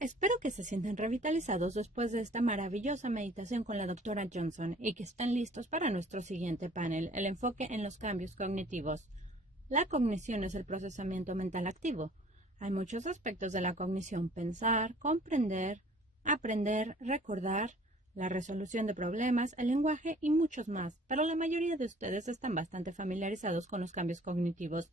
Espero que se sientan revitalizados después de esta maravillosa meditación con la doctora Johnson y que estén listos para nuestro siguiente panel, el enfoque en los cambios cognitivos. La cognición es el procesamiento mental activo. Hay muchos aspectos de la cognición: pensar, comprender, aprender, recordar, la resolución de problemas, el lenguaje y muchos más, pero la mayoría de ustedes están bastante familiarizados con los cambios cognitivos,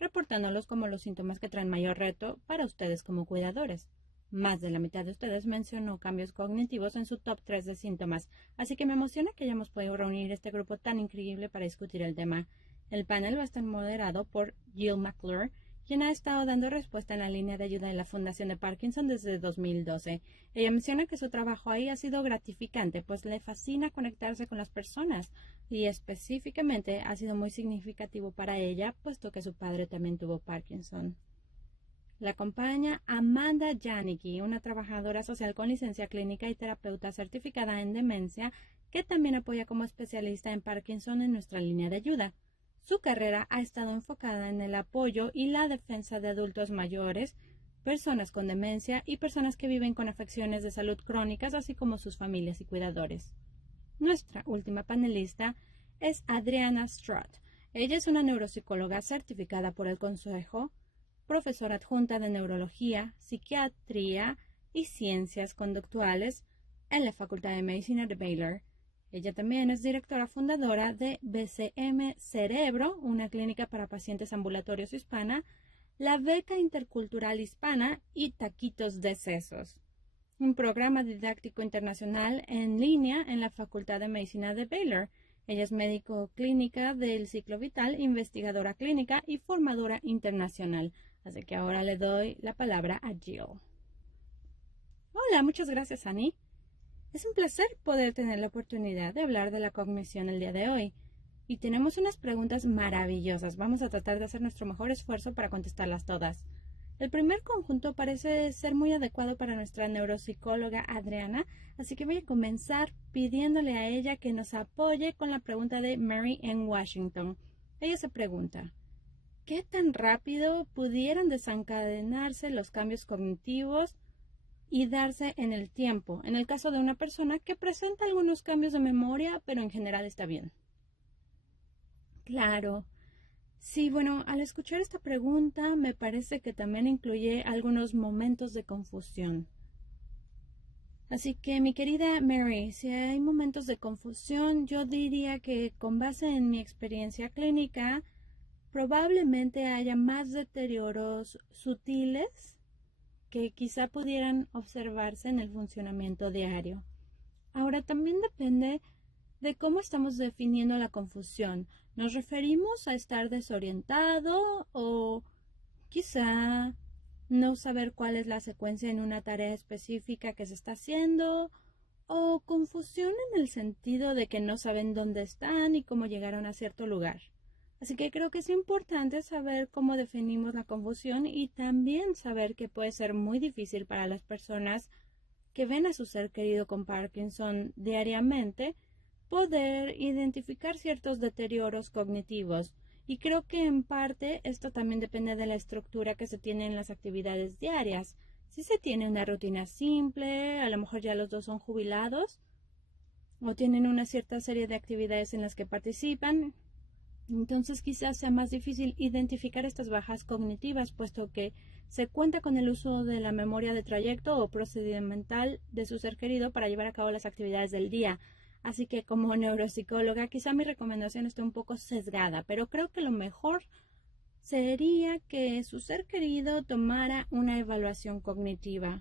reportándolos como los síntomas que traen mayor reto para ustedes como cuidadores. Más de la mitad de ustedes mencionó cambios cognitivos en su top 3 de síntomas, así que me emociona que hayamos podido reunir este grupo tan increíble para discutir el tema. El panel va a estar moderado por Jill McClure, quien ha estado dando respuesta en la línea de ayuda de la Fundación de Parkinson desde 2012. Ella menciona que su trabajo ahí ha sido gratificante, pues le fascina conectarse con las personas, y específicamente ha sido muy significativo para ella, puesto que su padre también tuvo Parkinson. La acompaña Amanda Janicki, una trabajadora social con licencia clínica y terapeuta certificada en demencia, que también apoya como especialista en Parkinson en nuestra línea de ayuda. Su carrera ha estado enfocada en el apoyo y la defensa de adultos mayores, personas con demencia y personas que viven con afecciones de salud crónicas, así como sus familias y cuidadores. Nuestra última panelista es Adriana Strutt. Ella es una neuropsicóloga certificada por el Consejo, profesora adjunta de Neurología, Psiquiatría y Ciencias Conductuales en la Facultad de Medicina de Baylor. Ella también es directora fundadora de BCM Cerebro, una clínica para pacientes ambulatorios hispana, la Beca Intercultural Hispana y Taquitos de Sesos, un programa didáctico internacional en línea en la Facultad de Medicina de Baylor. Ella es médico clínica del ciclo vital, investigadora clínica y formadora internacional. Así que ahora le doy la palabra a Jill. Hola, muchas gracias, Annie. Es un placer poder tener la oportunidad de hablar de la cognición el día de hoy. Y tenemos unas preguntas maravillosas. Vamos a tratar de hacer nuestro mejor esfuerzo para contestarlas todas. El primer conjunto parece ser muy adecuado para nuestra neuropsicóloga Adriana, así que voy a comenzar pidiéndole a ella que nos apoye con la pregunta de Mary en Washington. Ella se pregunta: ¿qué tan rápido pudieran desencadenarse los cambios cognitivos y darse en el tiempo, en el caso de una persona que presenta algunos cambios de memoria, pero en general está bien? Claro. Sí, bueno, al escuchar esta pregunta me parece que también incluye algunos momentos de confusión. Así que, mi querida Mary, si hay momentos de confusión, yo diría que con base en mi experiencia clínica, probablemente haya más deterioros sutiles que quizá pudieran observarse en el funcionamiento diario. Ahora, también depende de cómo estamos definiendo la confusión. ¿Nos referimos a estar desorientado o quizá no saber cuál es la secuencia en una tarea específica que se está haciendo, o confusión en el sentido de que no saben dónde están y cómo llegaron a cierto lugar? Así que creo que es importante saber cómo definimos la confusión y también saber que puede ser muy difícil para las personas que ven a su ser querido con Parkinson diariamente poder identificar ciertos deterioros cognitivos. Y creo que en parte esto también depende de la estructura que se tiene en las actividades diarias. Si se tiene una rutina simple, a lo mejor ya los dos son jubilados o tienen una cierta serie de actividades en las que participan, entonces quizás sea más difícil identificar estas bajas cognitivas, puesto que se cuenta con el uso de la memoria de trayecto o procedimental de su ser querido para llevar a cabo las actividades del día. Así que como neuropsicóloga, quizá mi recomendación esté un poco sesgada, pero creo que lo mejor sería que su ser querido tomara una evaluación cognitiva.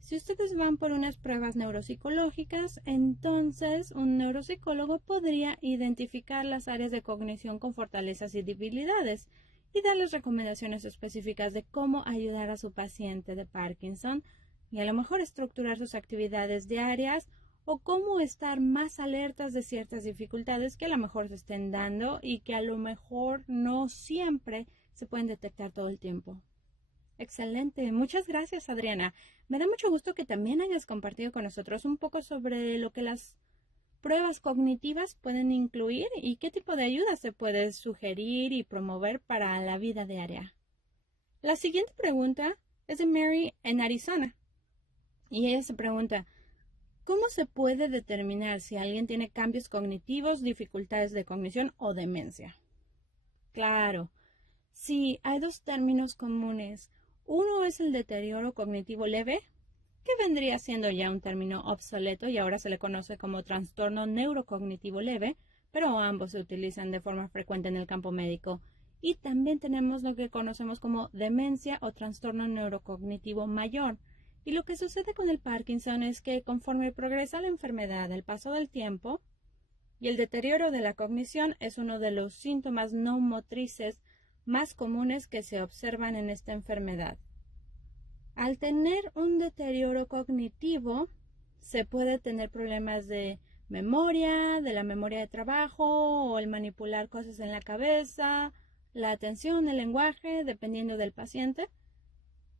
Si ustedes van por unas pruebas neuropsicológicas, entonces un neuropsicólogo podría identificar las áreas de cognición con fortalezas y debilidades y darles recomendaciones específicas de cómo ayudar a su paciente de Parkinson y a lo mejor estructurar sus actividades diarias o cómo estar más alertas de ciertas dificultades que a lo mejor se estén dando y que a lo mejor no siempre se pueden detectar todo el tiempo. Excelente. Muchas gracias, Adriana. Me da mucho gusto que también hayas compartido con nosotros un poco sobre lo que las pruebas cognitivas pueden incluir y qué tipo de ayuda se puede sugerir y promover para la vida diaria. La siguiente pregunta es de Mary en Arizona. Y ella se pregunta, ¿cómo se puede determinar si alguien tiene cambios cognitivos, dificultades de cognición o demencia? Claro, sí, hay dos términos comunes. Uno es el deterioro cognitivo leve, que vendría siendo ya un término obsoleto y ahora se le conoce como trastorno neurocognitivo leve, pero ambos se utilizan de forma frecuente en el campo médico. Y también tenemos lo que conocemos como demencia o trastorno neurocognitivo mayor. Y lo que sucede con el Parkinson es que conforme progresa la enfermedad al paso del tiempo, y el deterioro de la cognición es uno de los síntomas no motrices más comunes que se observan en esta enfermedad. Al tener un deterioro cognitivo, se puede tener problemas de memoria, de la memoria de trabajo o el manipular cosas en la cabeza, la atención, el lenguaje, dependiendo del paciente.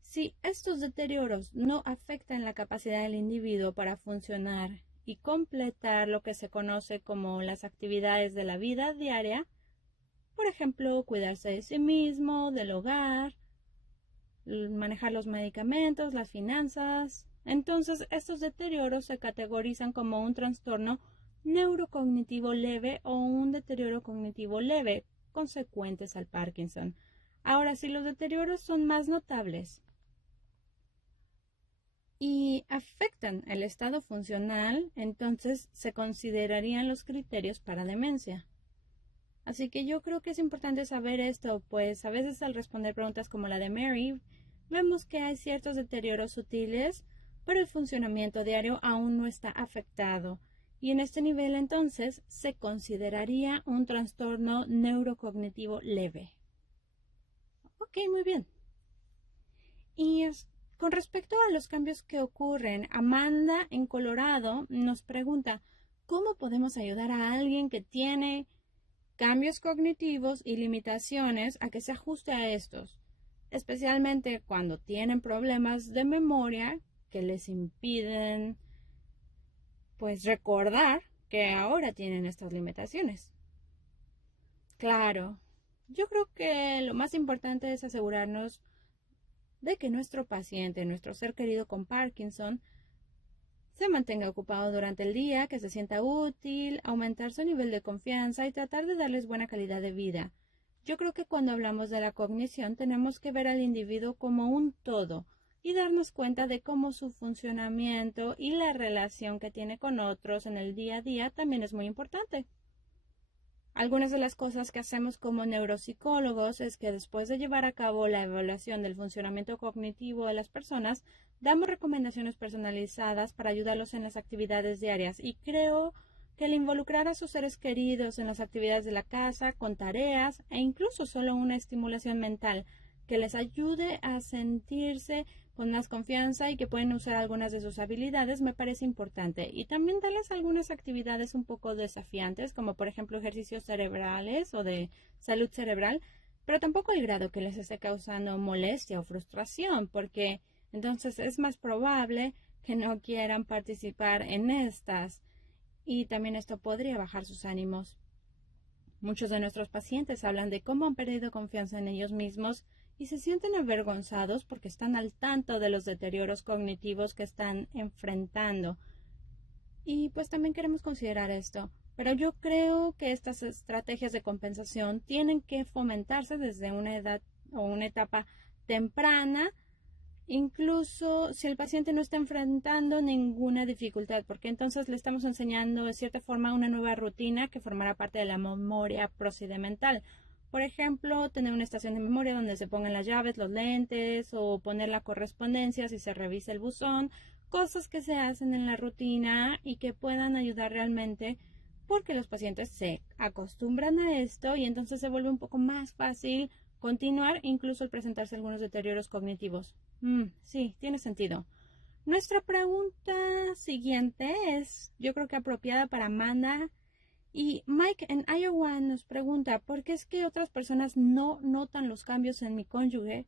Si estos deterioros no afectan la capacidad del individuo para funcionar y completar lo que se conoce como las actividades de la vida diaria, por ejemplo, cuidarse de sí mismo, del hogar, manejar los medicamentos, las finanzas. Entonces, estos deterioros se categorizan como un trastorno neurocognitivo leve o un deterioro cognitivo leve consecuentes al Parkinson. Ahora, si los deterioros son más notables y afectan el estado funcional, entonces se considerarían los criterios para demencia. Así que yo creo que es importante saber esto, pues a veces al responder preguntas como la de Mary, vemos que hay ciertos deterioros sutiles, pero el funcionamiento diario aún no está afectado. Y en este nivel entonces se consideraría un trastorno neurocognitivo leve. Ok, muy bien. Y con respecto a los cambios que ocurren, Amanda en Colorado nos pregunta, ¿cómo podemos ayudar a alguien que tiene cambios cognitivos y limitaciones a que se ajuste a estos, especialmente cuando tienen problemas de memoria que les impiden pues recordar que ahora tienen estas limitaciones? Claro, yo creo que lo más importante es asegurarnos de que nuestro paciente, nuestro ser querido con Parkinson, se mantenga ocupado durante el día, que se sienta útil, aumentar su nivel de confianza y tratar de darles buena calidad de vida. Yo creo que cuando hablamos de la cognición tenemos que ver al individuo como un todo y darnos cuenta de cómo su funcionamiento y la relación que tiene con otros en el día a día también es muy importante. Algunas de las cosas que hacemos como neuropsicólogos es que después de llevar a cabo la evaluación del funcionamiento cognitivo de las personas, damos recomendaciones personalizadas para ayudarlos en las actividades diarias y creo que el involucrar a sus seres queridos en las actividades de la casa, con tareas e incluso solo una estimulación mental que les ayude a sentirse con más confianza y que pueden usar algunas de sus habilidades me parece importante. Y también darles algunas actividades un poco desafiantes, como por ejemplo ejercicios cerebrales o de salud cerebral, pero tampoco el grado que les esté causando molestia o frustración, porque entonces es más probable que no quieran participar en estas y también esto podría bajar sus ánimos. Muchos de nuestros pacientes hablan de cómo han perdido confianza en ellos mismos y se sienten avergonzados porque están al tanto de los deterioros cognitivos que están enfrentando. Y pues también queremos considerar esto. Pero yo creo que estas estrategias de compensación tienen que fomentarse desde una edad o una etapa temprana, incluso si el paciente no está enfrentando ninguna dificultad, porque entonces le estamos enseñando de cierta forma una nueva rutina que formará parte de la memoria procedimental. Por ejemplo, tener una estación de memoria donde se pongan las llaves, los lentes o poner la correspondencia si se revisa el buzón, cosas que se hacen en la rutina y que puedan ayudar realmente porque los pacientes se acostumbran a esto y entonces se vuelve un poco más fácil continuar incluso al presentarse algunos deterioros cognitivos. Sí, tiene sentido. Nuestra pregunta siguiente es, yo creo que apropiada para Amanda. Y Mike en Iowa nos pregunta, ¿por qué es que otras personas no notan los cambios en mi cónyuge?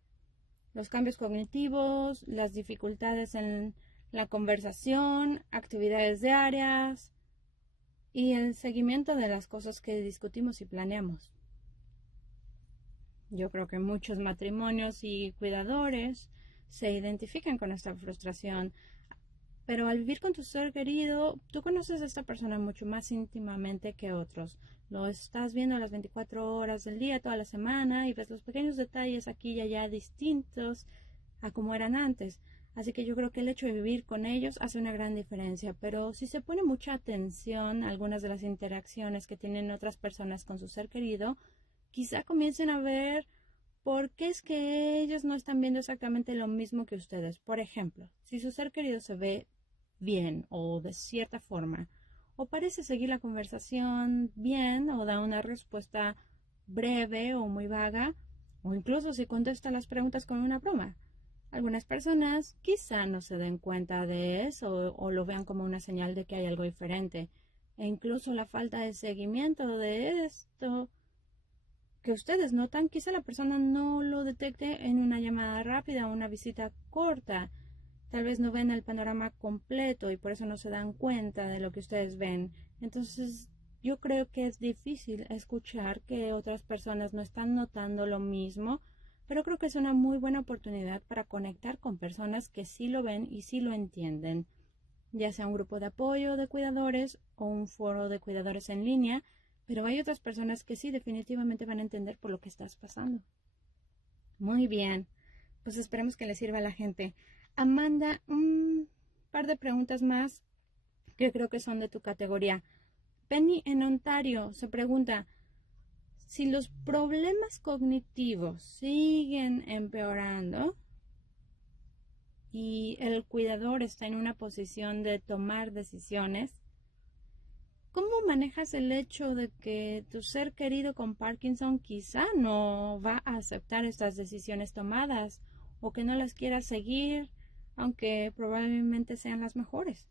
Los cambios cognitivos, las dificultades en la conversación, actividades diarias y el seguimiento de las cosas que discutimos y planeamos. Yo creo que muchos matrimonios y cuidadores se identifican con esta frustración. Pero al vivir con tu ser querido, tú conoces a esta persona mucho más íntimamente que otros. Lo estás viendo a las 24 horas del día, toda la semana, y ves los pequeños detalles aquí y allá distintos a como eran antes. Así que yo creo que el hecho de vivir con ellos hace una gran diferencia. Pero si se pone mucha atención a algunas de las interacciones que tienen otras personas con su ser querido, quizá comiencen a ver por qué es que ellos no están viendo exactamente lo mismo que ustedes. Por ejemplo, si su ser querido se ve bien o de cierta forma, o parece seguir la conversación bien o da una respuesta breve o muy vaga, o incluso si contesta las preguntas con una broma. Algunas personas quizá no se den cuenta de eso o lo vean como una señal de que hay algo diferente. E incluso la falta de seguimiento de esto que ustedes notan, quizá la persona no lo detecte en una llamada rápida o una visita corta. Tal vez no ven el panorama completo y por eso no se dan cuenta de lo que ustedes ven. Entonces, yo creo que es difícil escuchar que otras personas no están notando lo mismo, pero creo que es una muy buena oportunidad para conectar con personas que sí lo ven y sí lo entienden, ya sea un grupo de apoyo de cuidadores o un foro de cuidadores en línea, pero hay otras personas que sí definitivamente van a entender por lo que estás pasando. Muy bien, pues esperemos que le sirva a la gente. Amanda, un par de preguntas más que creo que son de tu categoría. Penny en Ontario se pregunta, si los problemas cognitivos siguen empeorando y el cuidador está en una posición de tomar decisiones, ¿cómo manejas el hecho de que tu ser querido con Parkinson quizá no va a aceptar estas decisiones tomadas o que no las quiera seguir, aunque probablemente sean las mejores?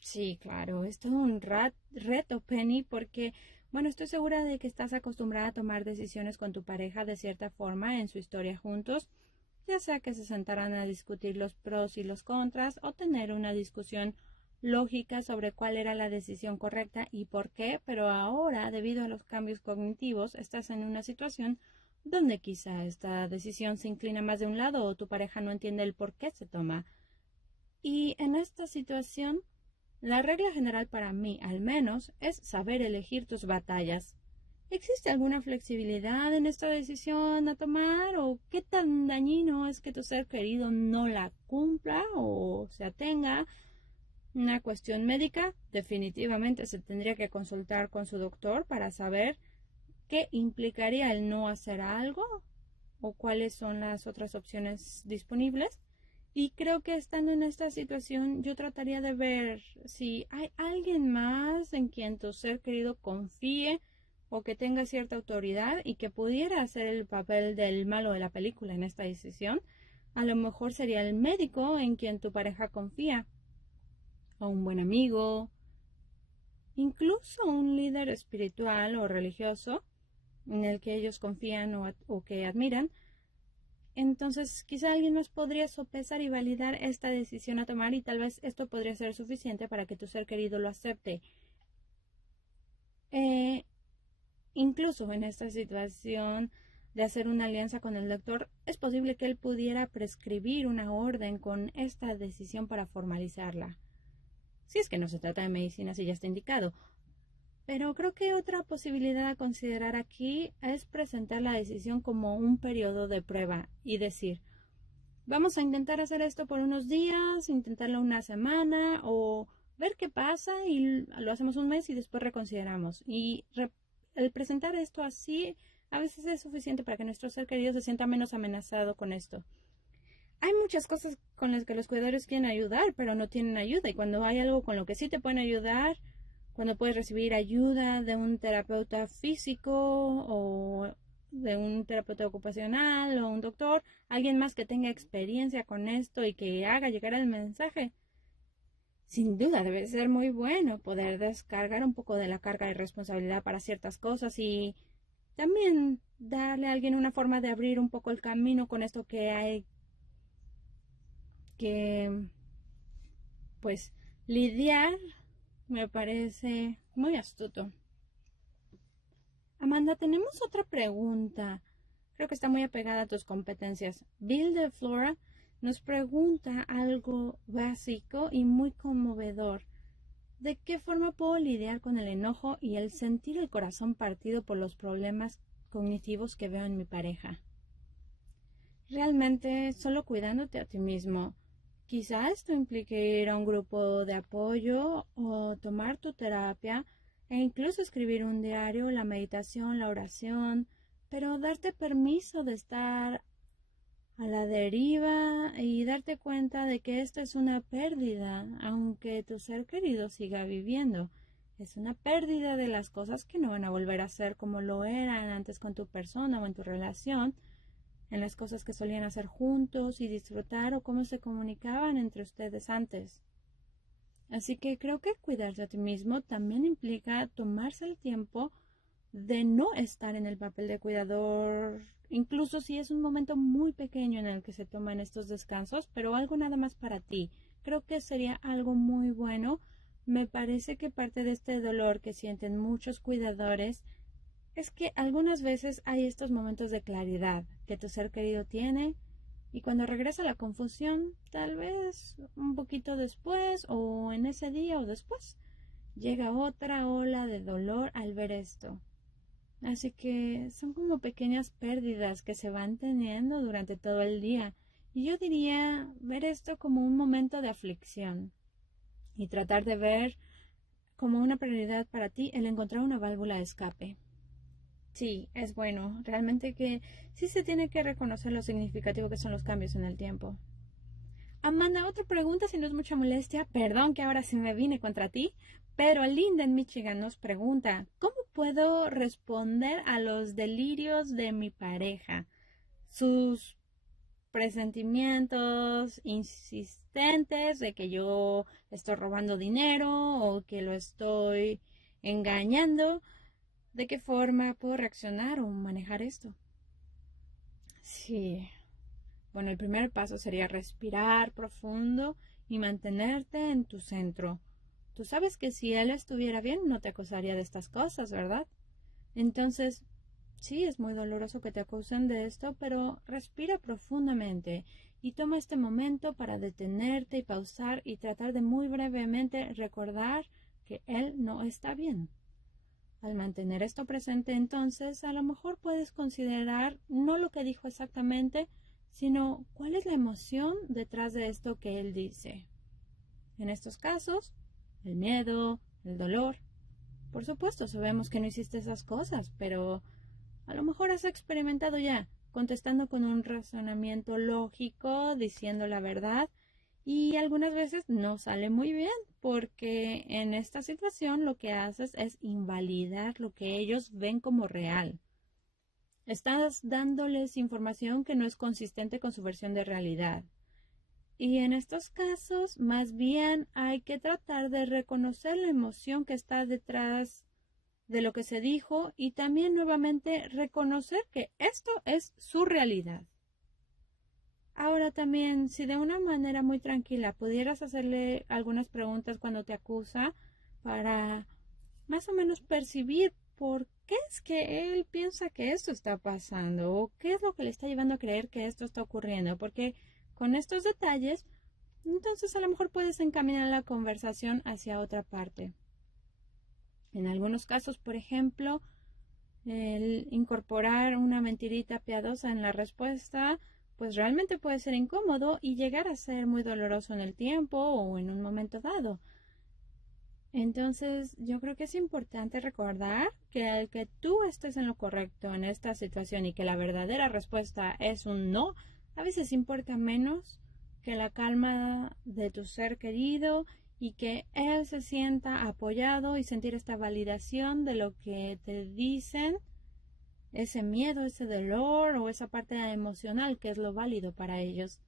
Sí, claro, es todo un reto, Penny, porque, bueno, estoy segura de que estás acostumbrada a tomar decisiones con tu pareja de cierta forma en su historia juntos, ya sea que se sentaran a discutir los pros y los contras o tener una discusión lógica sobre cuál era la decisión correcta y por qué, pero ahora, debido a los cambios cognitivos, estás en una situación donde quizá esta decisión se inclina más de un lado o tu pareja no entiende el por qué se toma. Y en esta situación, la regla general para mí, al menos, es saber elegir tus batallas. ¿Existe alguna flexibilidad en esta decisión a tomar o qué tan dañino es que tu ser querido no la cumpla o se atenga? Una cuestión médica, definitivamente se tendría que consultar con su doctor para saber qué implicaría el no hacer algo o cuáles son las otras opciones disponibles. Y creo que estando en esta situación yo trataría de ver si hay alguien más en quien tu ser querido confíe o que tenga cierta autoridad y que pudiera hacer el papel del malo de la película en esta decisión. A lo mejor sería el médico en quien tu pareja confía, o un buen amigo, incluso un líder espiritual o religioso en el que ellos confían o que admiran. Entonces, quizá alguien más podría sopesar y validar esta decisión a tomar y tal vez esto podría ser suficiente para que tu ser querido lo acepte. Eh, Incluso en esta situación de hacer una alianza con el doctor, es posible que él pudiera prescribir una orden con esta decisión para formalizarla. Si es que no se trata de medicina, si ya está indicado. Pero creo que otra posibilidad a considerar aquí es presentar la decisión como un periodo de prueba y decir, vamos a intentar hacer esto por unos días, intentarlo una semana o ver qué pasa y lo hacemos un mes y después reconsideramos. Y el presentar esto así a veces es suficiente para que nuestro ser querido se sienta menos amenazado con esto. Hay muchas cosas con las que los cuidadores quieren ayudar, pero no tienen ayuda. Y cuando hay algo con lo que sí te pueden ayudar, cuando puedes recibir ayuda de un terapeuta físico o de un terapeuta ocupacional o un doctor, alguien más que tenga experiencia con esto y que haga llegar el mensaje. Sin duda debe ser muy bueno poder descargar un poco de la carga de responsabilidad para ciertas cosas y también darle a alguien una forma de abrir un poco el camino con esto que hay que pues lidiar. Me parece muy astuto. Amanda, tenemos otra pregunta. Creo que está muy apegada a tus competencias. Bill de Flora nos pregunta algo básico y muy conmovedor. ¿De qué forma puedo lidiar con el enojo y el sentir el corazón partido por los problemas cognitivos que veo en mi pareja? Realmente solo cuidándote a ti mismo. Quizá esto implique ir a un grupo de apoyo o tomar tu terapia e incluso escribir un diario, la meditación, la oración, pero darte permiso de estar a la deriva y darte cuenta de que esto es una pérdida, aunque tu ser querido siga viviendo. Es una pérdida de las cosas que no van a volver a ser como lo eran antes con tu persona o en tu relación, en las cosas que solían hacer juntos y disfrutar o cómo se comunicaban entre ustedes antes. Así que creo que cuidarte a ti mismo también implica tomarse el tiempo de no estar en el papel de cuidador, incluso si es un momento muy pequeño en el que se toman estos descansos, pero algo nada más para ti. Creo que sería algo muy bueno. Me parece que parte de este dolor que sienten muchos cuidadores es que algunas veces hay estos momentos de claridad que tu ser querido tiene y cuando regresa la confusión, tal vez un poquito después o en ese día o después, llega otra ola de dolor al ver esto. Así que son como pequeñas pérdidas que se van teniendo durante todo el día. Y yo diría ver esto como un momento de aflicción y tratar de ver como una prioridad para ti el encontrar una válvula de escape. Sí, es bueno. Realmente que sí se tiene que reconocer lo significativo que son los cambios en el tiempo. Amanda, otra pregunta, si no es mucha molestia. Perdón que ahora sí me vine contra ti, pero Linda en Michigan nos pregunta, ¿cómo puedo responder a los delirios de mi pareja? Sus presentimientos insistentes de que yo le estoy robando dinero o que lo estoy engañando. ¿De qué forma puedo reaccionar o manejar esto? Sí. Bueno, el primer paso sería respirar profundo y mantenerte en tu centro. Tú sabes que si él estuviera bien, no te acusaría de estas cosas, ¿verdad? Entonces, sí, es muy doloroso que te acusen de esto, pero respira profundamente y toma este momento para detenerte y pausar y tratar de muy brevemente recordar que él no está bien. Al mantener esto presente, entonces, a lo mejor puedes considerar no lo que dijo exactamente, sino cuál es la emoción detrás de esto que él dice. En estos casos, el miedo, el dolor. Por supuesto, sabemos que no hiciste esas cosas, pero a lo mejor has experimentado ya, contestando con un razonamiento lógico, diciendo la verdad, y algunas veces no sale muy bien, porque en esta situación lo que haces es invalidar lo que ellos ven como real. Estás dándoles información que no es consistente con su versión de realidad. Y en estos casos, más bien hay que tratar de reconocer la emoción que está detrás de lo que se dijo y también nuevamente reconocer que esto es su realidad. Ahora también, si de una manera muy tranquila pudieras hacerle algunas preguntas cuando te acusa para más o menos percibir por qué es que él piensa que esto está pasando o qué es lo que le está llevando a creer que esto está ocurriendo, porque con estos detalles, entonces a lo mejor puedes encaminar la conversación hacia otra parte. En algunos casos, por ejemplo, el incorporar una mentirita piadosa en la respuesta, pues realmente puede ser incómodo y llegar a ser muy doloroso en el tiempo o en un momento dado. Entonces, yo creo que es importante recordar que al que tú estés en lo correcto en esta situación y que la verdadera respuesta es un no, a veces importa menos que la calma de tu ser querido y que él se sienta apoyado y sentir esta validación de lo que te dicen, ese miedo, ese dolor o esa parte emocional que es lo válido para ellos.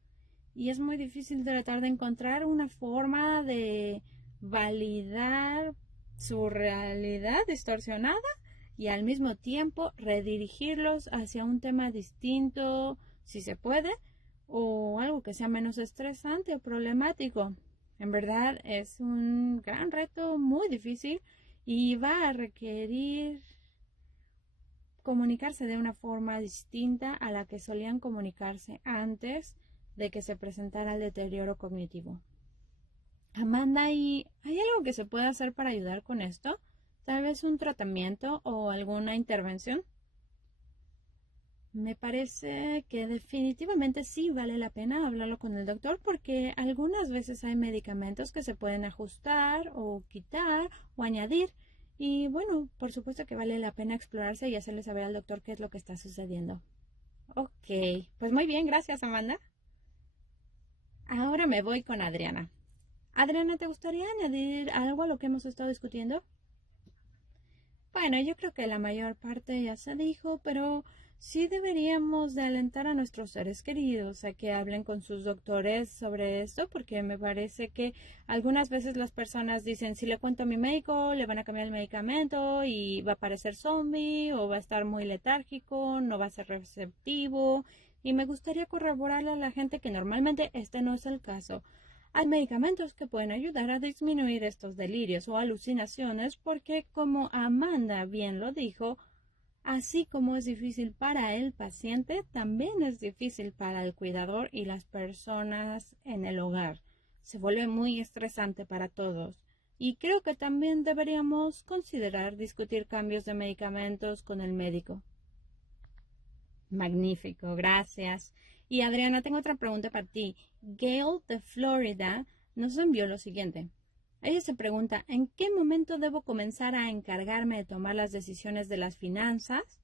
Y es muy difícil tratar de encontrar una forma de validar su realidad distorsionada y al mismo tiempo redirigirlos hacia un tema distinto, si se puede, o algo que sea menos estresante o problemático. En verdad es un gran reto muy difícil y va a requerir comunicarse de una forma distinta a la que solían comunicarse antes de que se presentara el deterioro cognitivo. Amanda, ¿y hay algo que se puede hacer para ayudar con esto? ¿Tal vez un tratamiento o alguna intervención? Me parece que definitivamente sí vale la pena hablarlo con el doctor porque algunas veces hay medicamentos que se pueden ajustar o quitar o añadir y bueno, por supuesto que vale la pena explorarse y hacerle saber al doctor qué es lo que está sucediendo. Ok, pues muy bien, gracias Amanda. Ahora me voy con Adriana. Adriana, ¿te gustaría añadir algo a lo que hemos estado discutiendo? Bueno, yo creo que la mayor parte ya se dijo, pero sí deberíamos de alentar a nuestros seres queridos a que hablen con sus doctores sobre esto, porque me parece que algunas veces las personas dicen, si le cuento a mi médico, le van a cambiar el medicamento y va a parecer zombie o va a estar muy letárgico, no va a ser receptivo. Y me gustaría corroborarle a la gente que normalmente este no es el caso. Hay medicamentos que pueden ayudar a disminuir estos delirios o alucinaciones porque, como Amanda bien lo dijo, así como es difícil para el paciente, también es difícil para el cuidador y las personas en el hogar. Se vuelve muy estresante para todos. Y creo que también deberíamos considerar discutir cambios de medicamentos con el médico. Magnífico, gracias. Y Adriana, tengo otra pregunta para ti. Gail de Florida nos envió lo siguiente. Ella se pregunta, ¿en qué momento debo comenzar a encargarme de tomar las decisiones de las finanzas?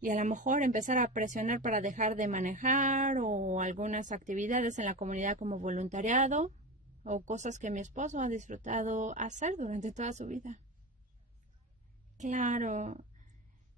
Y a lo mejor empezar a presionar para dejar de manejar o algunas actividades en la comunidad como voluntariado o cosas que mi esposo ha disfrutado hacer durante toda su vida. Claro,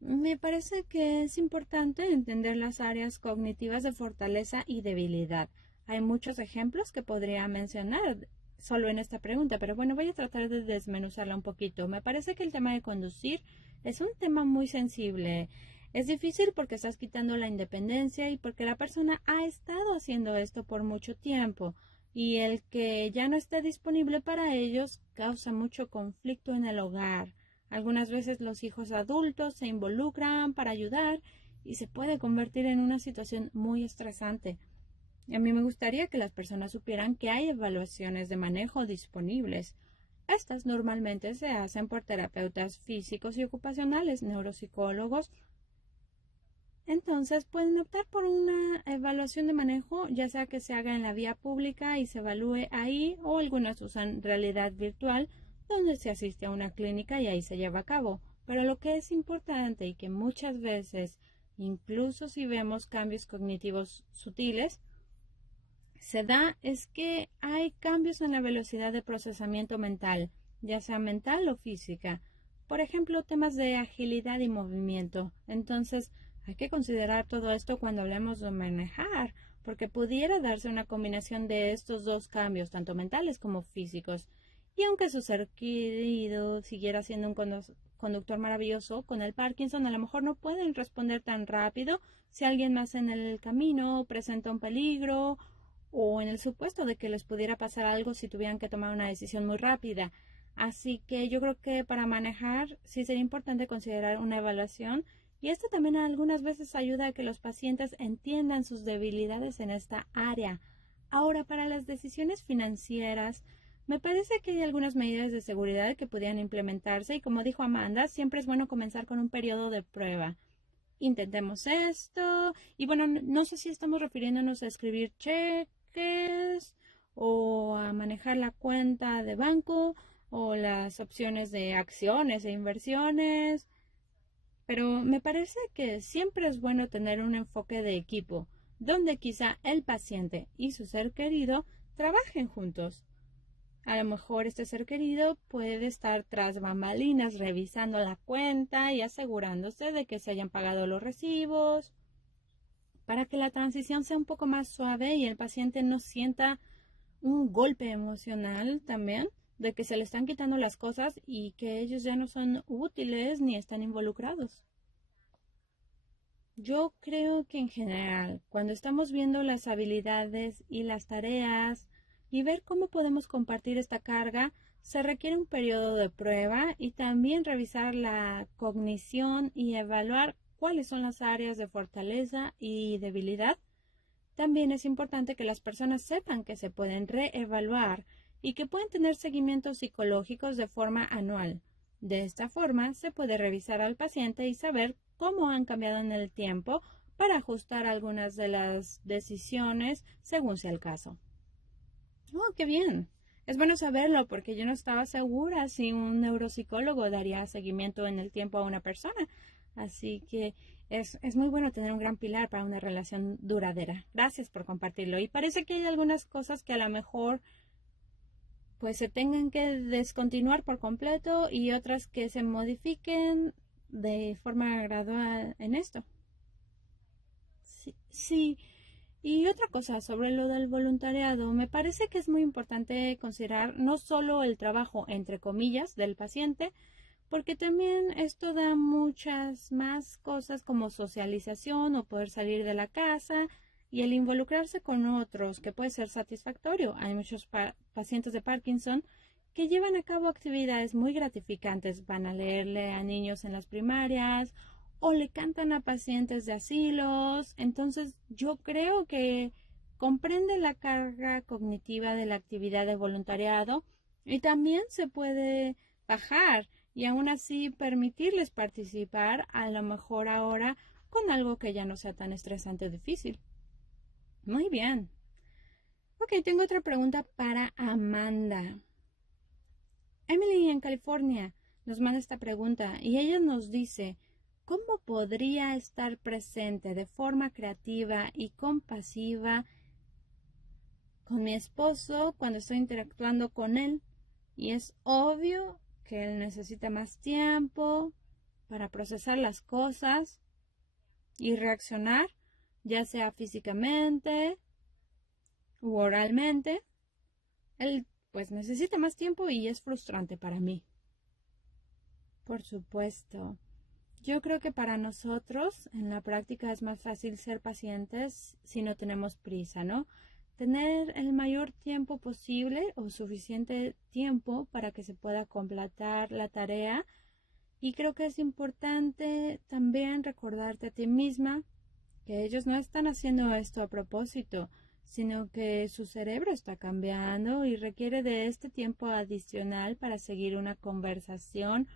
me parece que es importante entender las áreas cognitivas de fortaleza y debilidad. Hay muchos ejemplos que podría mencionar solo en esta pregunta, pero bueno, voy a tratar de desmenuzarla un poquito. Me parece que el tema de conducir es un tema muy sensible. Es difícil porque estás quitando la independencia y porque la persona ha estado haciendo esto por mucho tiempo y el que ya no esté disponible para ellos causa mucho conflicto en el hogar. Algunas veces los hijos adultos se involucran para ayudar y se puede convertir en una situación muy estresante. A mí me gustaría que las personas supieran que hay evaluaciones de manejo disponibles. Estas normalmente se hacen por terapeutas físicos y ocupacionales, neuropsicólogos. Entonces pueden optar por una evaluación de manejo, ya sea que se haga en la vía pública y se evalúe ahí, o algunas usan realidad virtual donde se asiste a una clínica y ahí se lleva a cabo. Pero lo que es importante y que muchas veces, incluso si vemos cambios cognitivos sutiles, se da es que hay cambios en la velocidad de procesamiento mental, ya sea mental o física. Por ejemplo, temas de agilidad y movimiento. Entonces, hay que considerar todo esto cuando hablemos de manejar, porque pudiera darse una combinación de estos dos cambios, tanto mentales como físicos. Y aunque su ser querido siguiera siendo un conductor maravilloso, con el Parkinson a lo mejor no pueden responder tan rápido si alguien más en el camino presenta un peligro o en el supuesto de que les pudiera pasar algo si tuvieran que tomar una decisión muy rápida. Así que yo creo que para manejar sí sería importante considerar una evaluación y esto también algunas veces ayuda a que los pacientes entiendan sus debilidades en esta área. Ahora, para las decisiones financieras, me parece que hay algunas medidas de seguridad que podrían implementarse y como dijo Amanda, siempre es bueno comenzar con un periodo de prueba. Intentemos esto y bueno, no sé si estamos refiriéndonos a escribir cheques o a manejar la cuenta de banco o las opciones de acciones e inversiones, pero me parece que siempre es bueno tener un enfoque de equipo, donde quizá el paciente y su ser querido trabajen juntos. A lo mejor este ser querido puede estar tras bambalinas revisando la cuenta y asegurándose de que se hayan pagado los recibos, para que la transición sea un poco más suave y el paciente no sienta un golpe emocional también de que se le están quitando las cosas y que ellos ya no son útiles ni están involucrados. Yo creo que en general, cuando estamos viendo las habilidades y las tareas y ver cómo podemos compartir esta carga, se requiere un periodo de prueba y también revisar la cognición y evaluar cuáles son las áreas de fortaleza y debilidad También es importante que las personas sepan que se pueden reevaluar y que pueden tener seguimientos psicológicos de forma anual. De esta forma, se puede revisar al paciente y saber cómo han cambiado en el tiempo para ajustar algunas de las decisiones según sea el caso. ¡Oh, qué bien! Es bueno saberlo porque yo no estaba segura si un neuropsicólogo daría seguimiento en el tiempo a una persona. Así que es muy bueno tener un gran pilar para una relación duradera. Gracias por compartirlo. Y parece que hay algunas cosas que a lo mejor pues se tengan que descontinuar por completo y otras que se modifiquen de forma gradual en esto. Sí, sí. Y otra cosa sobre lo del voluntariado, me parece que es muy importante considerar no solo el trabajo, entre comillas, del paciente, porque también esto da muchas más cosas como socialización o poder salir de la casa y el involucrarse con otros, que puede ser satisfactorio. Hay muchos pacientes de Parkinson que llevan a cabo actividades muy gratificantes. Van a leerle a niños en las primarias o le cantan a pacientes de asilos. Entonces, yo creo que comprende la carga cognitiva de la actividad de voluntariado y también se puede bajar y aún así permitirles participar, a lo mejor ahora con algo que ya no sea tan estresante o difícil. Muy bien. Ok, tengo otra pregunta para Amanda. Emily en California nos manda esta pregunta y ella nos dice, ¿cómo podría estar presente de forma creativa y compasiva con mi esposo cuando estoy interactuando con él? Y es obvio que él necesita más tiempo para procesar las cosas y reaccionar, ya sea físicamente u oralmente. Él pues necesita más tiempo y es frustrante para mí. Por supuesto. Yo creo que para nosotros en la práctica es más fácil ser pacientes si no tenemos prisa, ¿no? Tener el mayor tiempo posible o suficiente tiempo para que se pueda completar la tarea. Y creo que es importante también recordarte a ti misma que ellos no están haciendo esto a propósito, sino que su cerebro está cambiando y requiere de este tiempo adicional para seguir una conversación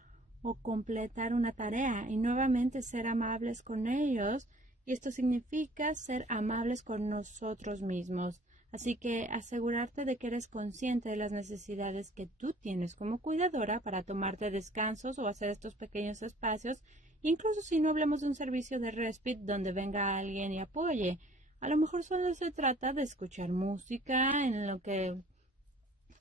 o completar una tarea y nuevamente ser amables con ellos, y esto significa ser amables con nosotros mismos. Así que asegurarte de que eres consciente de las necesidades que tú tienes como cuidadora para tomarte descansos o hacer estos pequeños espacios, incluso si no hablamos de un servicio de respite donde venga alguien y apoye. A lo mejor solo se trata de escuchar música en lo que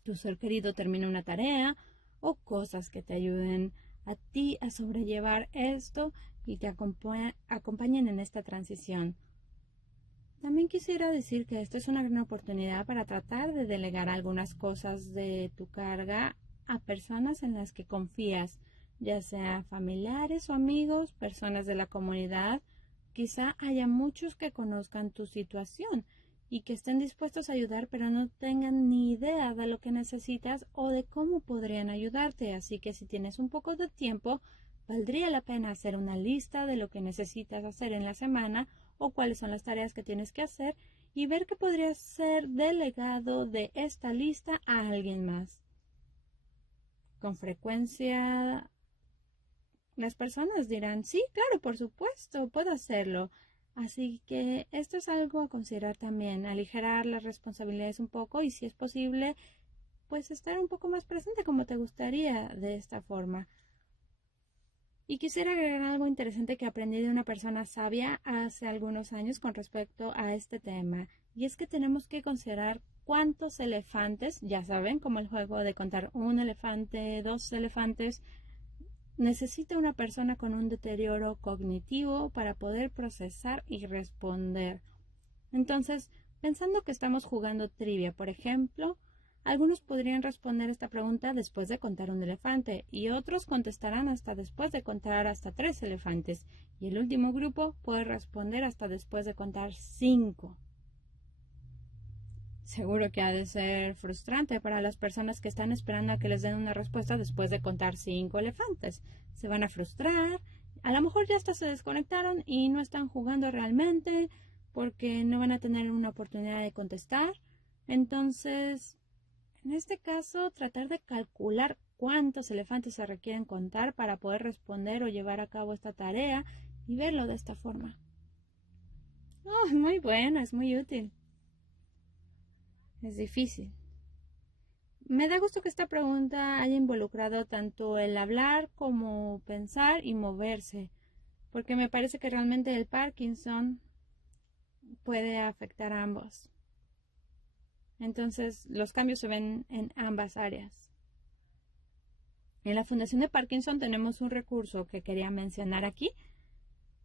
tu ser querido termina una tarea o cosas que te ayuden a ti a sobrellevar esto y te acompañen en esta transición. También quisiera decir que esto es una gran oportunidad para tratar de delegar algunas cosas de tu carga a personas en las que confías, ya sea familiares o amigos, personas de la comunidad. Quizá haya muchos que conozcan tu situación y que estén dispuestos a ayudar, pero no tengan ni idea de lo que necesitas o de cómo podrían ayudarte. Así que si tienes un poco de tiempo, valdría la pena hacer una lista de lo que necesitas hacer en la semana o cuáles son las tareas que tienes que hacer y ver qué podría ser delegado de esta lista a alguien más. Con frecuencia las personas dirán, sí, claro, por supuesto, puedo hacerlo. Así que esto es algo a considerar también, aligerar las responsabilidades un poco y si es posible, pues estar un poco más presente como te gustaría de esta forma. Y quisiera agregar algo interesante que aprendí de una persona sabia hace algunos años con respecto a este tema. Y es que tenemos que considerar cuántos elefantes, ya saben, como el juego de contar un elefante, dos elefantes, necesita una persona con un deterioro cognitivo para poder procesar y responder. Entonces, pensando que estamos jugando trivia, por ejemplo, algunos podrían responder esta pregunta después de contar un elefante y otros contestarán hasta después de contar hasta 3 elefantes y el último grupo puede responder hasta después de contar 5. Seguro que ha de ser frustrante para las personas que están esperando a que les den una respuesta después de contar 5 elefantes. Se van a frustrar, a lo mejor ya hasta se desconectaron y no están jugando realmente, porque no van a tener una oportunidad de contestar. Entonces, en este caso, tratar de calcular cuántos elefantes se requieren contar para poder responder o llevar a cabo esta tarea y verlo de esta forma. Oh, muy bueno, es muy útil. Es difícil. Me da gusto que esta pregunta haya involucrado tanto el hablar como pensar y moverse, porque me parece que realmente el Parkinson puede afectar a ambos. Entonces, los cambios se ven en ambas áreas. En la Fundación de Parkinson tenemos un recurso que quería mencionar aquí.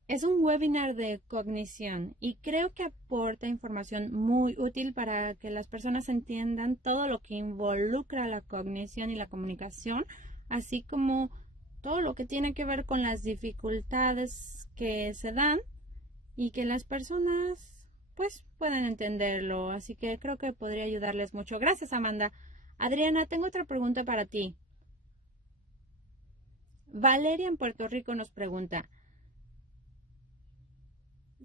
Es un webinar de cognición y creo que aporta información muy útil para que las personas entiendan todo lo que involucra la cognición y la comunicación, así como todo lo que tiene que ver con las dificultades que se dan y que las personas pues puedan entenderlo. Así que creo que podría ayudarles mucho. Gracias, Amanda. Adriana, tengo otra pregunta para ti. Valeria en Puerto Rico nos pregunta: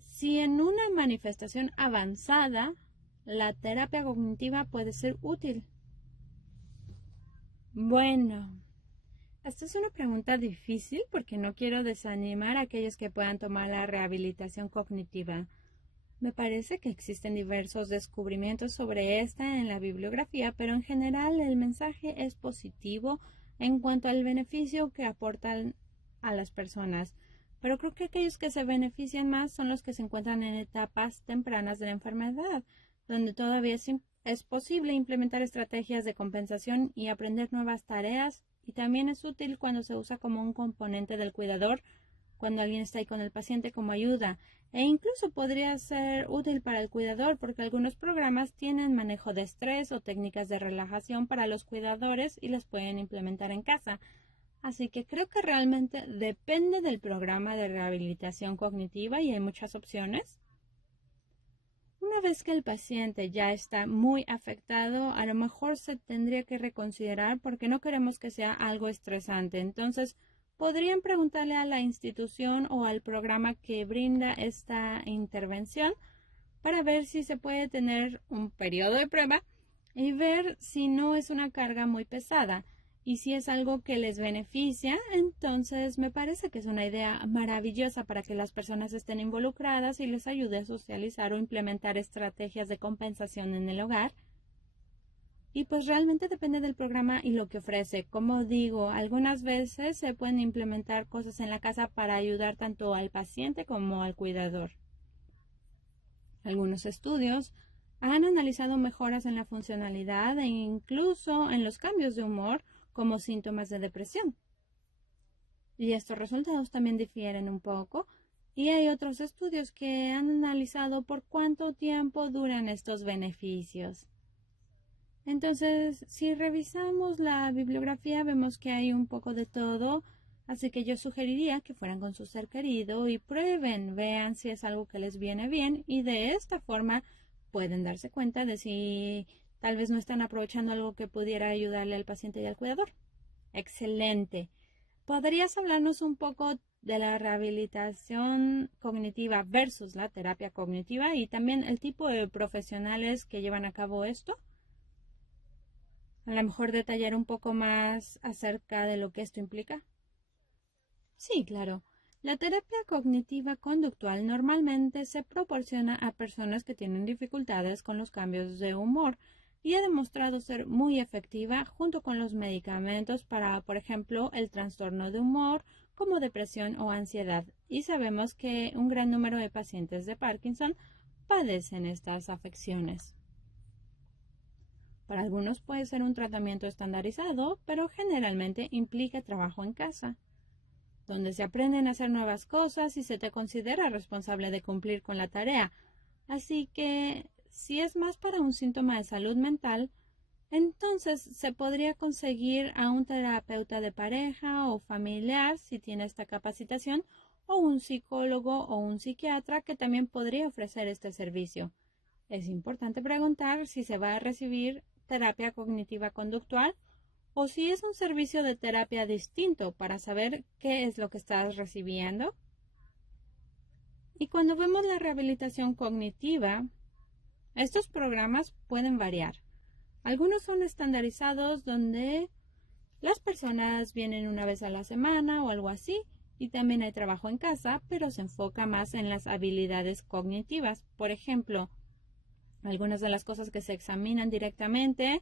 si en una manifestación avanzada la terapia cognitiva puede ser útil. Bueno, esta es una pregunta difícil porque no quiero desanimar a aquellos que puedan tomar la rehabilitación cognitiva. Me parece que existen diversos descubrimientos sobre esta en la bibliografía, pero en general el mensaje es positivo en cuanto al beneficio que aportan a las personas. Pero creo que aquellos que se benefician más son los que se encuentran en etapas tempranas de la enfermedad, donde todavía es posible implementar estrategias de compensación y aprender nuevas tareas, y también es útil cuando se usa como un componente del cuidador, cuando alguien está ahí con el paciente como ayuda, e incluso podría ser útil para el cuidador porque algunos programas tienen manejo de estrés o técnicas de relajación para los cuidadores y las pueden implementar en casa. Así que creo que realmente depende del programa de rehabilitación cognitiva y hay muchas opciones. Una vez que el paciente ya está muy afectado, a lo mejor se tendría que reconsiderar porque no queremos que sea algo estresante. Entonces, podrían preguntarle a la institución o al programa que brinda esta intervención para ver si se puede tener un periodo de prueba y ver si no es una carga muy pesada. Y si es algo que les beneficia, entonces me parece que es una idea maravillosa para que las personas estén involucradas y les ayude a socializar o implementar estrategias de compensación en el hogar. Y pues realmente depende del programa y lo que ofrece. Como digo, algunas veces se pueden implementar cosas en la casa para ayudar tanto al paciente como al cuidador. Algunos estudios han analizado mejoras en la funcionalidad e incluso en los cambios de humor como síntomas de depresión. Y estos resultados también difieren un poco, y hay otros estudios que han analizado por cuánto tiempo duran estos beneficios. Entonces, si revisamos la bibliografía, vemos que hay un poco de todo, así que yo sugeriría que fueran con su ser querido y prueben, vean si es algo que les viene bien, y de esta forma pueden darse cuenta de si tal vez no están aprovechando algo que pudiera ayudarle al paciente y al cuidador. Excelente. ¿Podrías hablarnos un poco de la rehabilitación cognitiva versus la terapia cognitiva y también el tipo de profesionales que llevan a cabo esto? A lo mejor detallar un poco más acerca de lo que esto implica. Sí, claro. La terapia cognitiva conductual normalmente se proporciona a personas que tienen dificultades con los cambios de humor y ha demostrado ser muy efectiva junto con los medicamentos para, por ejemplo, el trastorno de humor como depresión o ansiedad. Y sabemos que un gran número de pacientes de Parkinson padecen estas afecciones. Para algunos puede ser un tratamiento estandarizado, pero generalmente implica trabajo en casa, donde se aprenden a hacer nuevas cosas y se te considera responsable de cumplir con la tarea. Así que, si es más para un síntoma de salud mental, entonces se podría conseguir a un terapeuta de pareja o familiar si tiene esta capacitación, o un psicólogo o un psiquiatra que también podría ofrecer este servicio. Es importante preguntar si se va a recibir terapia cognitiva conductual o si es un servicio de terapia distinto para saber qué es lo que estás recibiendo. Y cuando vemos la rehabilitación cognitiva, estos programas pueden variar. Algunos son estandarizados donde las personas vienen una vez a la semana o algo así, y también hay trabajo en casa, pero se enfoca más en las habilidades cognitivas. Por ejemplo, algunas de las cosas que se examinan directamente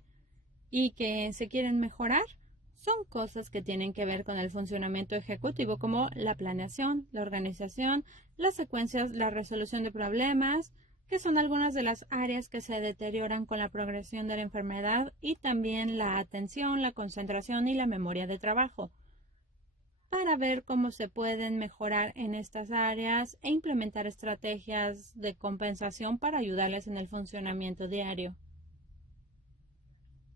y que se quieren mejorar son cosas que tienen que ver con el funcionamiento ejecutivo, como la planeación, la organización, las secuencias, la resolución de problemas, que son algunas de las áreas que se deterioran con la progresión de la enfermedad, y también la atención, la concentración y la memoria de trabajo, para ver cómo se pueden mejorar en estas áreas e implementar estrategias de compensación para ayudarles en el funcionamiento diario.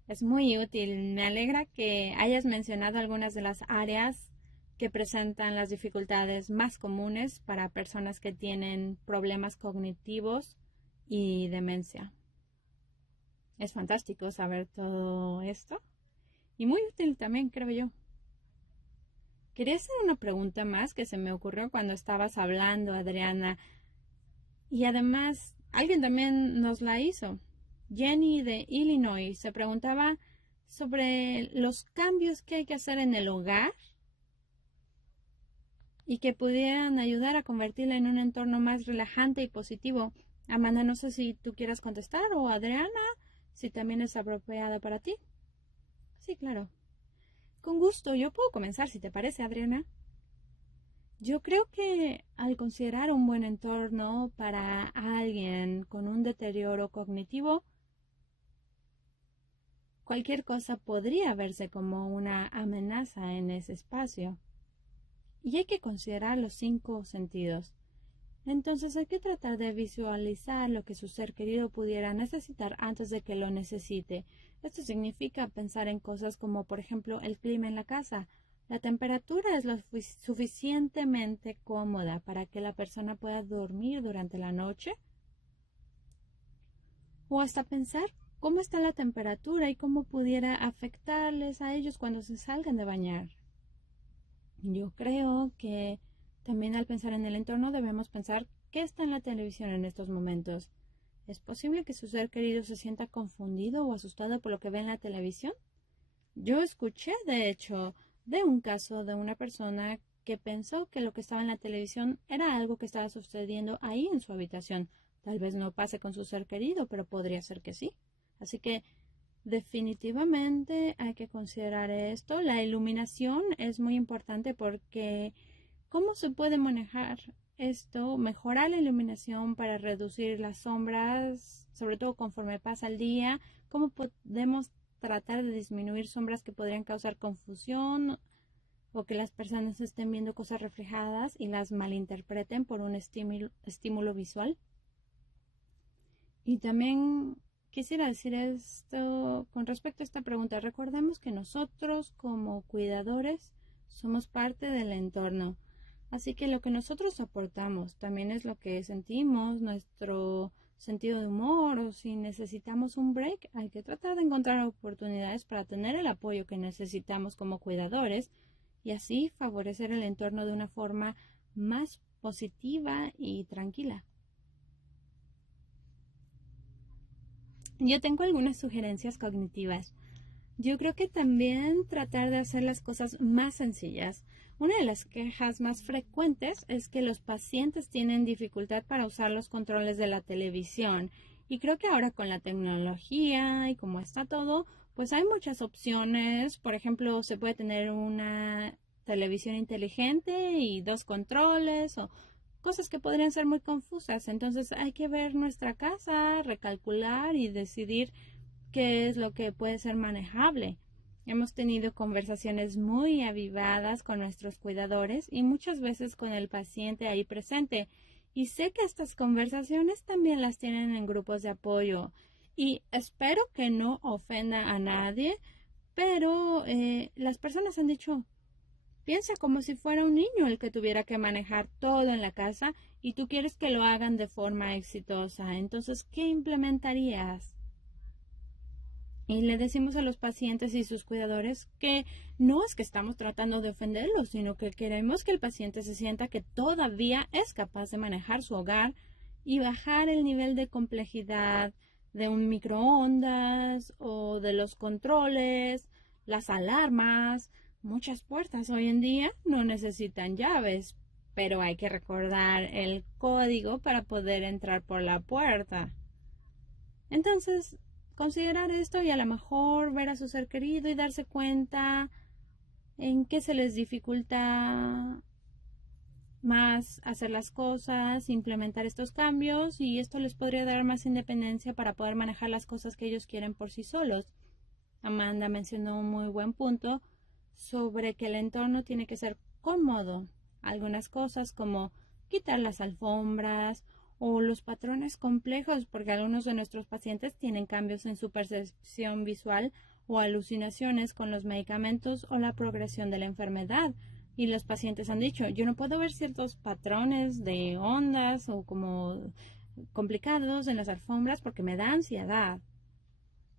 Es muy útil. Me alegra que hayas mencionado algunas de las áreas que presentan las dificultades más comunes para personas que tienen problemas cognitivos y demencia. Es fantástico saber todo esto y muy útil también, creo yo. Quería hacer una pregunta más que se me ocurrió cuando estabas hablando, Adriana, y además alguien también nos la hizo. Jenny de Illinois se preguntaba sobre los cambios que hay que hacer en el hogar y que pudieran ayudar a convertirla en un entorno más relajante y positivo. Amanda, no sé si tú quieras contestar, o Adriana, si también es apropiada para ti. Sí, claro. Con gusto, yo puedo comenzar si te parece, Adriana. Yo creo que al considerar un buen entorno para alguien con un deterioro cognitivo, cualquier cosa podría verse como una amenaza en ese espacio. Y hay que considerar los 5 sentidos. Entonces hay que tratar de visualizar lo que su ser querido pudiera necesitar antes de que lo necesite. Esto significa pensar en cosas como, por ejemplo, el clima en la casa. La temperatura es lo suficientemente cómoda para que la persona pueda dormir durante la noche. O hasta pensar cómo está la temperatura y cómo pudiera afectarles a ellos cuando se salgan de bañar. Yo creo que también al pensar en el entorno debemos pensar qué está en la televisión en estos momentos. ¿Es posible que su ser querido se sienta confundido o asustado por lo que ve en la televisión? Yo escuché, de hecho, de un caso de una persona que pensó que lo que estaba en la televisión era algo que estaba sucediendo ahí en su habitación. Tal vez no pase con su ser querido, pero podría ser que sí. Así que definitivamente hay que considerar esto. La iluminación es muy importante porque ¿cómo se puede manejar esto? Mejorar la iluminación para reducir las sombras, sobre todo conforme pasa el día. ¿Cómo podemos tratar de disminuir sombras que podrían causar confusión o que las personas estén viendo cosas reflejadas y las malinterpreten por un estímulo visual? Y también quisiera decir esto con respecto a esta pregunta. Recordemos que nosotros como cuidadores somos parte del entorno. Así que lo que nosotros aportamos también es lo que sentimos, nuestro sentido de humor, o si necesitamos un break, hay que tratar de encontrar oportunidades para tener el apoyo que necesitamos como cuidadores y así favorecer el entorno de una forma más positiva y tranquila. Yo tengo algunas sugerencias cognitivas. Yo creo que también tratar de hacer las cosas más sencillas. Una de las quejas más frecuentes es que los pacientes tienen dificultad para usar los controles de la televisión. Y creo que ahora con la tecnología y como está todo, pues hay muchas opciones. Por ejemplo, se puede tener una televisión inteligente y 2 controles o cosas que podrían ser muy confusas. Entonces hay que ver nuestra casa, recalcular y decidir qué es lo que puede ser manejable. Hemos tenido conversaciones muy avivadas con nuestros cuidadores y muchas veces con el paciente ahí presente. Y sé que estas conversaciones también las tienen en grupos de apoyo. Y espero que no ofenda a nadie, pero las personas han dicho, piensa como si fuera un niño el que tuviera que manejar todo en la casa y tú quieres que lo hagan de forma exitosa. Entonces, ¿qué implementarías? Y le decimos a los pacientes y sus cuidadores que no es que estamos tratando de ofenderlos, sino que queremos que el paciente se sienta que todavía es capaz de manejar su hogar y bajar el nivel de complejidad de un microondas o de los controles, las alarmas. Muchas puertas hoy en día no necesitan llaves, pero hay que recordar el código para poder entrar por la puerta. Entonces, considerar esto y a lo mejor ver a su ser querido y darse cuenta en qué se les dificulta más hacer las cosas, implementar estos cambios, y esto les podría dar más independencia para poder manejar las cosas que ellos quieren por sí solos. Amanda mencionó un muy buen punto sobre que el entorno tiene que ser cómodo. Algunas cosas como quitar las alfombras o los patrones complejos, porque algunos de nuestros pacientes tienen cambios en su percepción visual o alucinaciones con los medicamentos o la progresión de la enfermedad. Y los pacientes han dicho, yo no puedo ver ciertos patrones de ondas o como complicados en las alfombras porque me da ansiedad.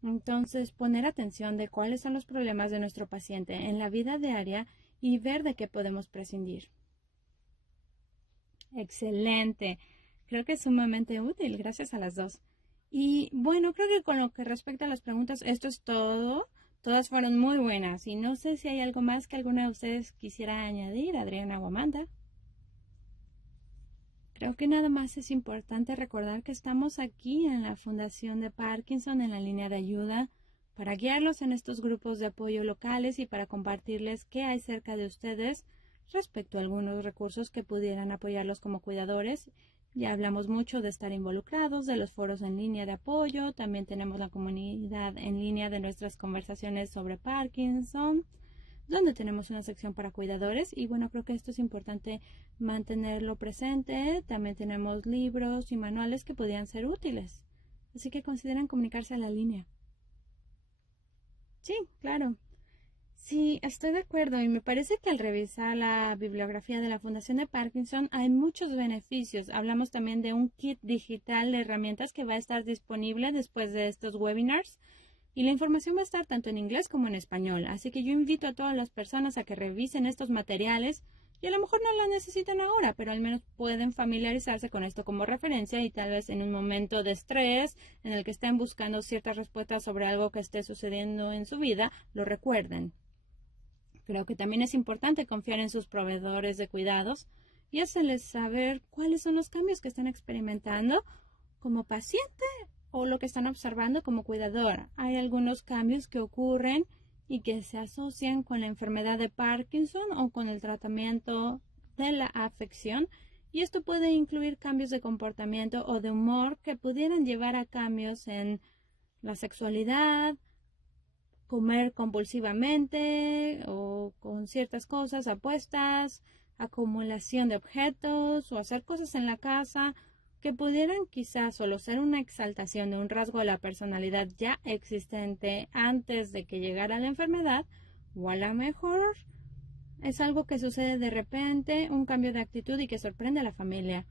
Entonces, poner atención de cuáles son los problemas de nuestro paciente en la vida diaria y ver de qué podemos prescindir. Excelente. Creo que es sumamente útil. Gracias a las dos. Y bueno, creo que con lo que respecta a las preguntas, esto es todo. Todas fueron muy buenas. Y no sé si hay algo más que alguna de ustedes quisiera añadir, Adriana o Amanda. Creo que nada más es importante recordar que estamos aquí en la Fundación de Parkinson, en la línea de ayuda, para guiarlos en estos grupos de apoyo locales y para compartirles qué hay cerca de ustedes respecto a algunos recursos que pudieran apoyarlos como cuidadores. Ya hablamos mucho de estar involucrados, de los foros en línea de apoyo, también tenemos la comunidad en línea de nuestras conversaciones sobre Parkinson, donde tenemos una sección para cuidadores, y bueno, creo que esto es importante mantenerlo presente. También tenemos libros y manuales que podrían ser útiles, así que consideren comunicarse a la línea. Sí, claro. Sí, estoy de acuerdo, y me parece que al revisar la bibliografía de la Fundación de Parkinson hay muchos beneficios. Hablamos también de un kit digital de herramientas que va a estar disponible después de estos webinars, y la información va a estar tanto en inglés como en español. Así que yo invito a todas las personas a que revisen estos materiales, y a lo mejor no la necesitan ahora, pero al menos pueden familiarizarse con esto como referencia, y tal vez en un momento de estrés en el que estén buscando ciertas respuestas sobre algo que esté sucediendo en su vida, lo recuerden. Creo que también es importante confiar en sus proveedores de cuidados y hacerles saber cuáles son los cambios que están experimentando como paciente o lo que están observando como cuidador. Hay algunos cambios que ocurren y que se asocian con la enfermedad de Parkinson o con el tratamiento de la afección, y esto puede incluir cambios de comportamiento o de humor que pudieran llevar a cambios en la sexualidad, comer compulsivamente o con ciertas cosas, apuestas, acumulación de objetos o hacer cosas en la casa que pudieran quizás solo ser una exaltación de un rasgo de la personalidad ya existente antes de que llegara la enfermedad, o a lo mejor es algo que sucede de repente, un cambio de actitud y que sorprende a la familia.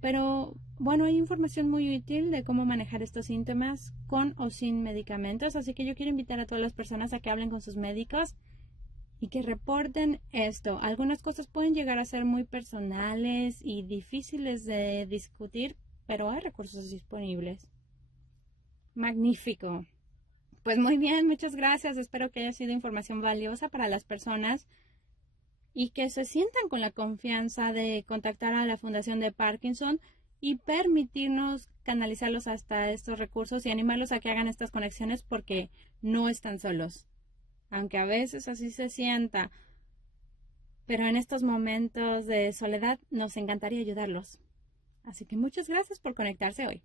Pero bueno, hay información muy útil de cómo manejar estos síntomas con o sin medicamentos, así que yo quiero invitar a todas las personas a que hablen con sus médicos y que reporten esto. Algunas cosas pueden llegar a ser muy personales y difíciles de discutir, pero hay recursos disponibles. Magnífico. Pues muy bien, muchas gracias. Espero que haya sido información valiosa para las personas y que se sientan con la confianza de contactar a la Fundación de Parkinson y permitirnos canalizarlos hasta estos recursos y animarlos a que hagan estas conexiones, porque no están solos, aunque a veces así se sienta, pero en estos momentos de soledad nos encantaría ayudarlos. Así que muchas gracias por conectarse hoy.